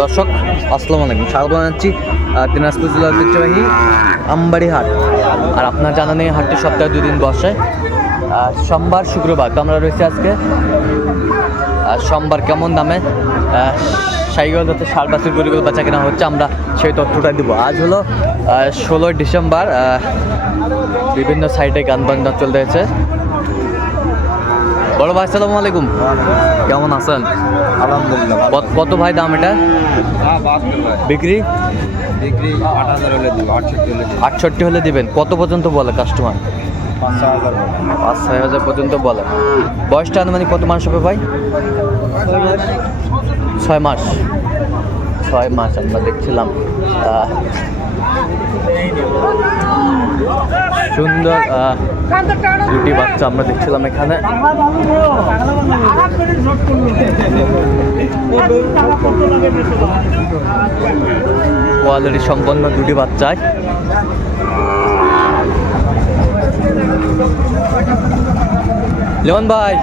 দর্শক, আসসালামু আলাইকুম। স্বাগত জানাচ্ছি দিনাজপুর জেলার ঐতিহ্যবাহী আমবাড়ি হাট। আর আপনার জানা নেই হাটটি সপ্তাহে দুদিন বসে। সোমবার, শুক্রবার, তো আমরা রয়েছি আজকে সোমবার কেমন দামে সাইকেল হতে ষাট বাছুর গরিগুলো বাচ্চা কেনা হচ্ছে, আমরা সেই তথ্যটা দিব। আজ হলো ষোলোই ডিসেম্বর বিভিন্ন সাইডে গান বাজনা চলতে হয়েছে বড় ভাই আসসালামু আলাইকুম। কেমন আছেন? আলহামদুলিল্লাহ কত- ভাই দাম এটা? হ্যাঁ বিক্রি? বিক্রি আটষট্টি হলে দিবেন। কত পর্যন্ত বলে কাস্টমার পাঁচ ছয় হাজার পর্যন্ত বলে। বয়সটা আনুমানিক কত মাস হবে ভাই? ছয় মাস। ছয় মাস। আমরা দেখছিলাম। সুন্দর দুটি বাচ্চা আমরা দেখছিলাম এখানে। কোয়ালিটি সম্পন্ন দুটি বাচ্চায় লেমন ভাই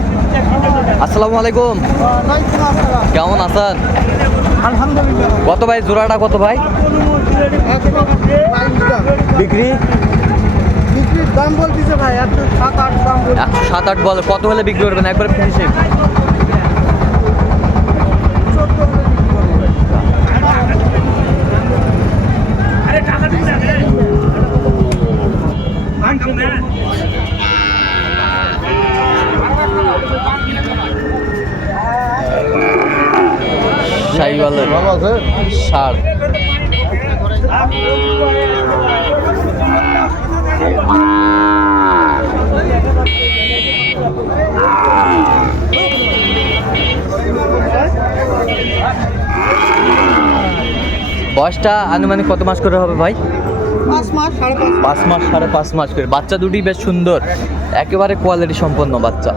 আসসালামু আলাইকুম। কেমন আছেন? কত ভাই? জোড়াটা কত ভাই? বিক্রি? বিক্রির দাম বলতেছে ভাই একশো সাত আট দাম একশো সাত আট বলে কত হলে বিক্রি করবেন? একবার ফিনিশিং শাহিওয়ালের ষাট বয়সটা আনুমানিক কত মাস করে হবে ভাই? পাঁচ মাস সাড়ে পাঁচ মাস। করে। বাচ্চা দুটি বেশ সুন্দর। একেবারে কোয়ালিটি সম্পন্ন বাচ্চা।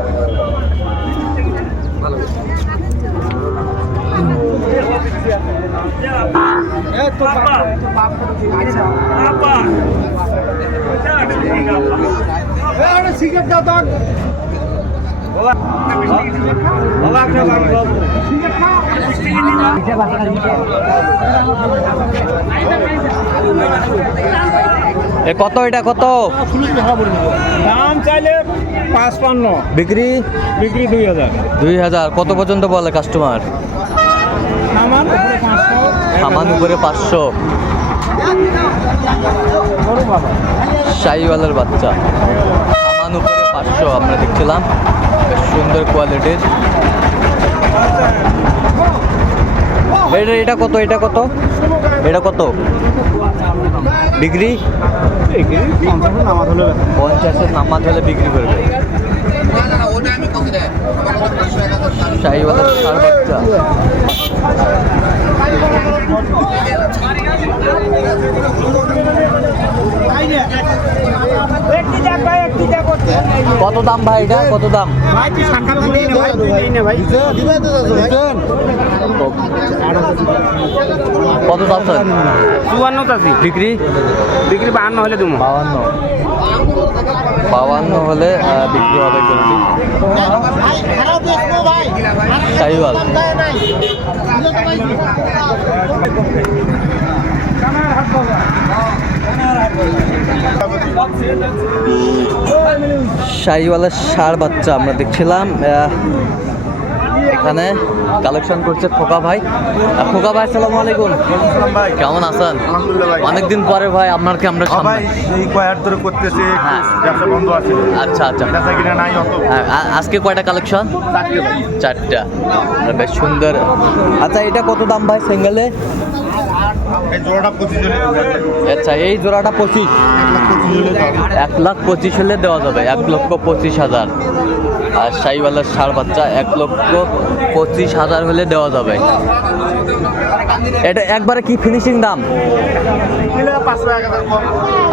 সিগারেট দাও তো। এ কত এটা কত? দাম চাইলে পাঁচ পান্ন বিক্রি? বিক্রি দুই হাজার। দুই হাজার। কত পর্যন্ত বলে কাস্টমার পাঁচশো সামান উপরে পাঁচশো। শাহিওয়ালের বাচ্চা। সামান উপরে পাঁচশো আমরা দেখছিলাম। বেশ সুন্দর কোয়ালিটির। এটা এটা কত এটা কত? এটা কত? হলে পঞ্চাশের নামাজ হলে বিক্রি করবে। শাহিওয়ালের ষাড় বাচ্চা। কত দাম ভাই এটা? কত দাম? কত দাম স্যার? চুয়ান্ন চাষি বিক্রি? বিক্রি বাহান্ন হলে তুমি বাউান্ন বাউান্ন হলে বিক্রি হবে গরুটি শাহিওয়াল শাহিওয়ালের সার বাচ্চা আমরা দেখছিলাম এখানে কালেকশন করছে খোকা ভাই। খোকা ভাই আসসালামু আলাইকুম। ভাই কেমন আছেন? অনেকদিন পরে ভাই আপনাকে আমরা হ্যাঁ ভাই এই কয়েক ধরে করতেছে হ্যাঁ। ব্যবসা বন্ধ আছে। আচ্ছা আচ্ছা। কিনা নাই অত। হ্যাঁ, আজকে কয়টা কালেকশন? চারটে চারটা। বেশ সুন্দর। আচ্ছা এটা কত দাম ভাই সিঙ্গেলে আচ্ছা এই জোড়াটা পঁচিশ। এক লাখ পঁচিশ হলে দেওয়া যাবে। এক লক্ষ পঁচিশ হাজার। আর সাইওয়ালার ষাড় বাচ্চা এক লক্ষ পঁচিশ হাজার হলে দেওয়া যাবে। এটা একবারে কি ফিনিশিং দাম?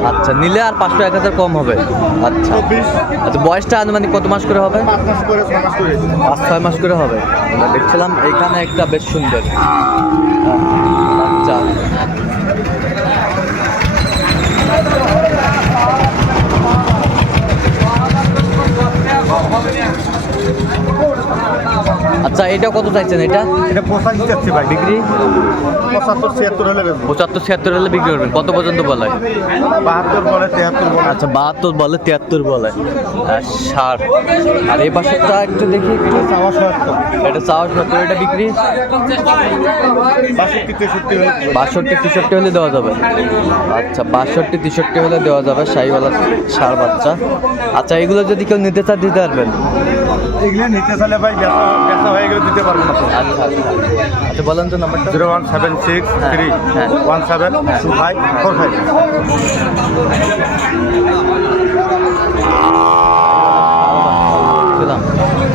আচ্ছা নিলে আর পাঁচশো এক হাজার কম হবে। আচ্ছা। আচ্ছা বয়সটা আনুমানিক কত মাস করে হবে? পাঁচ ছয় মাস করে। পাঁচ ছয় মাস করে হবে। দেখছিলাম এখানে একটা বেশ সুন্দর। আচ্ছা আচ্ছা আচ্ছা এটা কত চাইছেন এটা? এটা পঁচাশি যাচ্ছে ভাই। বিক্রি? পঁচাত্তর ছিয়াত্তর হলে। পঁচাত্তর ছিয়াত্তর হলে বিক্রি করবেন। কত পর্যন্ত বলে? বাহাত্তর বলে তেহাত্তর বলে। আচ্ছা বাহাত্তর বলে তিয়াত্তর বলে। আর ষাট আর এই পাশেরটা একটু দেখি। একটু চাওয়া সত্তর। এটা চাওয়া সত্তর এটা বিক্রি? বাষট্টি তেষট্টি হলে বাষট্টি তেষট্টি হলে দেওয়া যাবে। আচ্ছা বাষট্টি তেষট্টি হলে দেওয়া যাবে শাহিওয়ালা ষাড় বাচ্চা। আচ্ছা এগুলো যদি কেউ নিতে চায় দিতে পারবেন। এগুলো নিতে চাইলে ভাই ব্যথা হয়ে গেলে দিতে পারব না আচ্ছা আচ্ছা। আচ্ছা বলেন তো নাম্বারটা zero one seven six three হ্যাঁ। One seven two five four five.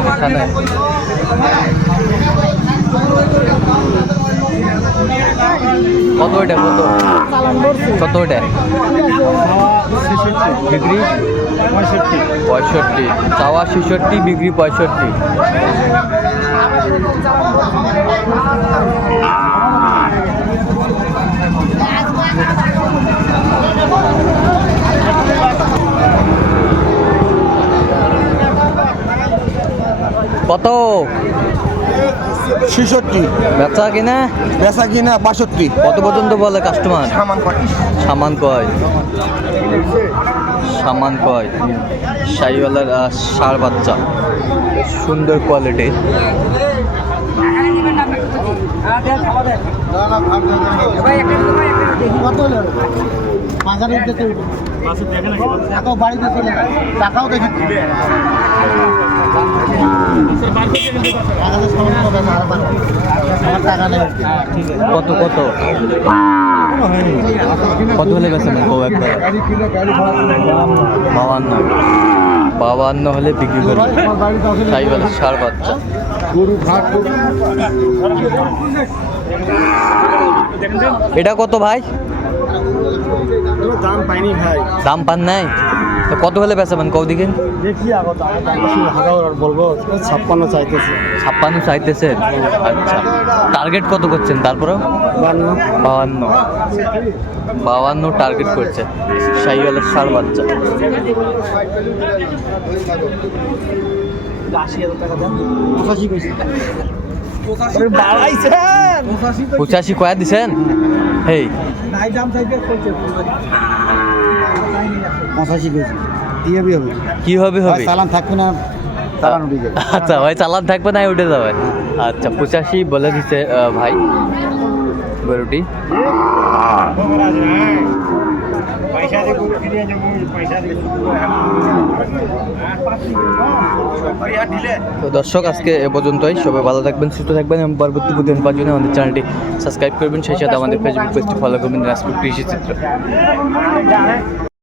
এখানে। কত এটা কত? কত এটা? বিক্রি? পঁয়ষট্টি পঁয়ষট্টি। চাওয়া ছেষট্টি বিক্রি পঁয়ষট্টি কত ছেষট্টি। বেচা কিনা? বেচা কিনা বাষট্টি। কত পর্যন্ত বলে কাস্টমার সামান কয়। সামান কয়। সামান কয়। শাহিওয়ালার আহ, ষাঁড় বাচ্চা। সুন্দর কোয়ালিটির বাজারের দিকে বাড়িতে টাকাও দেখি কত কত? কত হলে গেছে একবার? বাবান্ন বাবান্ন হলে বিক্রি করবে। শাহিওয়ালার ষাঁড় বাচ্চা। গরু এটা কত ভাই? দাম পাইনি ভাই। দাম পান নাই? তো কত হলে বেচাবেন কৌ দিকে দেখি। আগত বলব ছাপ্পান্ন চাইতেছে। ছাপ্পান্ন চাইতেছেন আচ্ছা। টার্গেট কত করছেন তারপরেও? বান্ন। বাহান্ন বাহান্ন টার্গেট করছে। শাহিওয়ালের সার বাচ্চা। পঁচাশি কয়া দিছেন? হেই। দাম চাইতে পঁচাশি কেজি। দিয়ে হবে। হবে হবে? চালান থাকবে না চালান উঠে যাবে। আচ্ছা ভাই চালান থাকবে না উঠে যাবে। আচ্ছা পঁচাশি বলে আহ, ভাই। গরুটি তো দর্শক আজকে এ পর্যন্তই। সবাই ভালো থাকবেন সুস্থ থাকবেন এবং পরবর্তী প্রতিদিন পাওয়ার জন্য আমাদের চ্যানেলটি সাবস্ক্রাইব করবেন। সেই সাথে আমাদের ফেসবুক পেজটি ফলো করবেন রাজপুর কৃষি চিত্র।